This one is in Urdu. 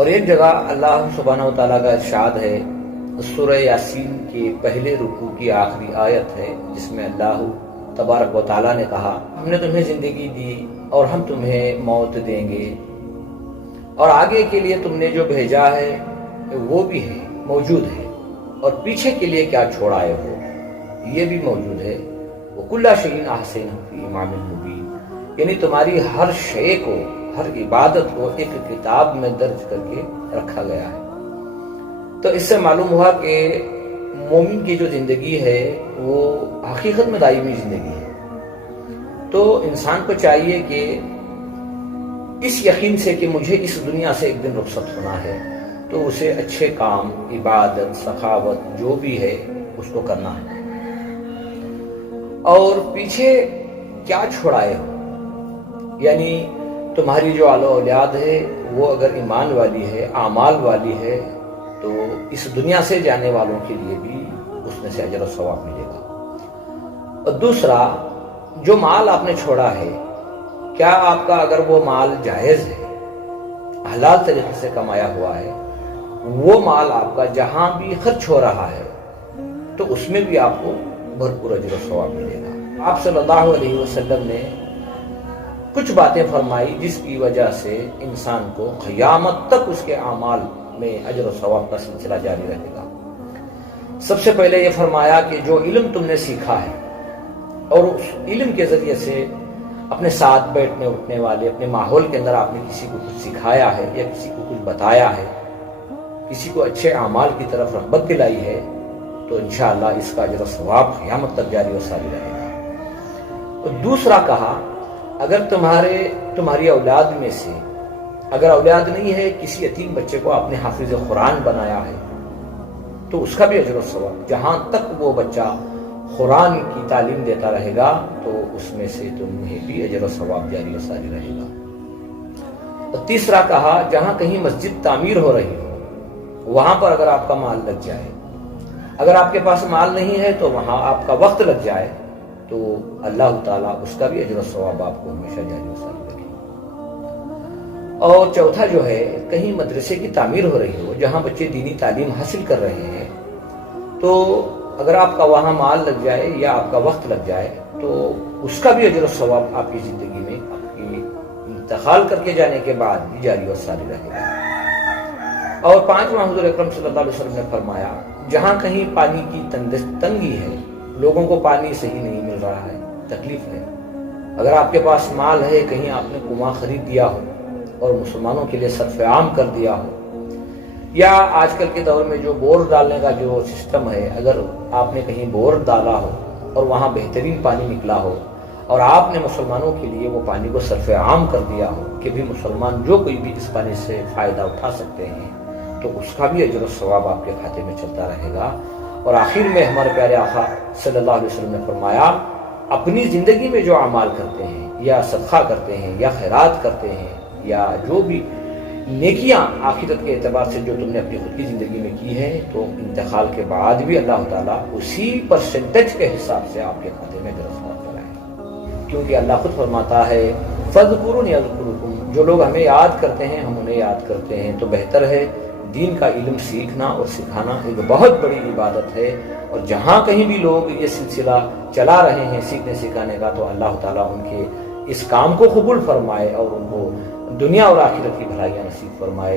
اور ایک جگہ اللہ سبحانہ و تعالیٰ کا ارشاد ہے، سورہ یاسین کے پہلے رکوع کی آخری آیت ہے، جس میں اللہ تبارک و تعالیٰ نے کہا، ہم نے تمہیں زندگی دی اور ہم تمہیں موت دیں گے، اور آگے کے لیے تم نے جو بھیجا ہے وہ بھی ہے، موجود ہے، اور پیچھے کے لیے کیا چھوڑ آئے ہو یہ بھی موجود ہے، وَكُلَّ شَيْءٍ أَحْصَيْنَاهُ فِي إِمَامٍ مُبِينٍ، یعنی تمہاری ہر شے کو، ہر عبادت کو ایک کتاب میں درج کر کے رکھا گیا ہے۔ تو اس سے معلوم ہوا کہ مومن کی جو زندگی ہے وہ حقیقت میں دائمی زندگی ہے۔ تو انسان کو چاہیے کہ اس یقین سے کہ مجھے اس دنیا سے ایک دن رخصت ہونا ہے، تو اسے اچھے کام، عبادت، سخاوت جو بھی ہے اس کو کرنا ہے، اور پیچھے کیا چھوڑائے ہو، یعنی تمہاری جو آل و اولاد ہے وہ اگر ایمان والی ہے، اعمال والی ہے، تو اس دنیا سے جانے والوں کے لیے بھی اس میں سے اجر و ثواب ملے گا۔ اور دوسرا، جو مال آپ نے چھوڑا ہے، کیا آپ کا اگر وہ مال جائز ہے، حلال طریقے سے کمایا ہوا ہے، وہ مال آپ کا جہاں بھی خرچ ہو رہا ہے تو اس میں بھی آپ کو بھرپور اجر و ثواب ملے گا۔ آپ صلی اللہ علیہ وسلم نے کچھ باتیں فرمائی جس کی وجہ سے انسان کو قیامت تک اس کے اعمال میں اجر و ثواب کا سلسلہ جاری رہے گا۔ سب سے پہلے یہ فرمایا کہ جو علم تم نے سیکھا ہے اور اس علم کے ذریعے سے اپنے ساتھ بیٹھنے اٹھنے والے، اپنے ماحول کے اندر آپ نے کسی کو کچھ سکھایا ہے یا کسی کو کچھ بتایا ہے، کسی کو اچھے اعمال کی طرف رغبت دلائی ہے، تو انشاءاللہ اس کا اجر و ثواب قیامت تک جاری و ساری رہے گا۔ اور دوسرا کہا، اگر تمہاری اولاد میں سے اگر اولاد نہیں ہے، کسی یتیم بچے کو آپ نے حافظ قرآن بنایا ہے، تو اس کا بھی اجر و ثواب، جہاں تک وہ بچہ قرآن کی تعلیم دیتا رہے گا تو اس میں سے تمہیں بھی اجر و ثواب جاری و ساری رہے گا۔ اور تیسرا کہا، جہاں کہیں مسجد تعمیر ہو رہی ہو وہاں پر اگر آپ کا مال لگ جائے، اگر آپ کے پاس مال نہیں ہے تو وہاں آپ کا وقت لگ جائے، تو اللہ تعالیٰ اس کا بھی اجر و ثواب آپ کو ہمیشہ جاری و ساری رکھے۔ اور چوتھا جو ہے، کہیں مدرسے کی تعمیر ہو رہی ہو جہاں بچے دینی تعلیم حاصل کر رہے ہیں، تو اگر آپ کا وہاں مال لگ جائے یا آپ کا وقت لگ جائے تو اس کا بھی اجر و ثواب آپ کی زندگی میں، آپ کی انتقال کر کے جانے کے بعد بھی جاری و ساری رہے گا۔ اور پانچواں، حضور اکرم صلی اللہ علیہ وسلم نے فرمایا، جہاں کہیں پانی کی تنگی ہے، لوگوں کو پانی صحیح نہیں مل رہا ہے، تکلیف ہے، اگر آپ کے پاس مال ہے، کہیں آپ نے کنواں خرید دیا ہو اور مسلمانوں کے لیے صرف عام کر دیا ہو، یا آج کل کے دور میں جو بور ڈالنے کا جو سسٹم ہے، اگر آپ نے کہیں بور ڈالا ہو اور وہاں بہترین پانی نکلا ہو اور آپ نے مسلمانوں کے لیے وہ پانی کو صرف عام کر دیا ہو کہ بھی مسلمان جو کوئی بھی اس پانی سے فائدہ اٹھا سکتے ہیں، تو اس کا بھی اجر و ثواب آپ کے کھاتے میں چلتا رہے گا۔ اور آخر میں ہمارے پیارے آقا صلی اللہ علیہ وسلم نے فرمایا، اپنی زندگی میں جو اعمال کرتے ہیں یا صدقہ کرتے ہیں یا خیرات کرتے ہیں یا جو بھی نیکیاں آخرت کے اعتبار سے جو تم نے اپنی خود کی زندگی میں کی ہیں، تو انتقال کے بعد بھی اللہ تعالیٰ اسی پرسنٹیج کے حساب سے آپ کے کھاتے میں اجر و ثواب کرائیں، کیونکہ اللہ خود فرماتا ہے، فَاذْكُرُونِي أَذْكُرُكُمْ، جو لوگ ہمیں یاد کرتے ہیں ہم انہیں یاد کرتے ہیں۔ تو بہتر ہے دین کا علم سیکھنا اور سکھانا ایک بہت بڑی عبادت ہے، اور جہاں کہیں بھی لوگ یہ سلسلہ چلا رہے ہیں سیکھنے سکھانے کا، تو اللہ تعالیٰ ان کے اس کام کو قبول فرمائے اور ان کو دنیا اور آخرت کی بھلائیاں نصیب فرمائے۔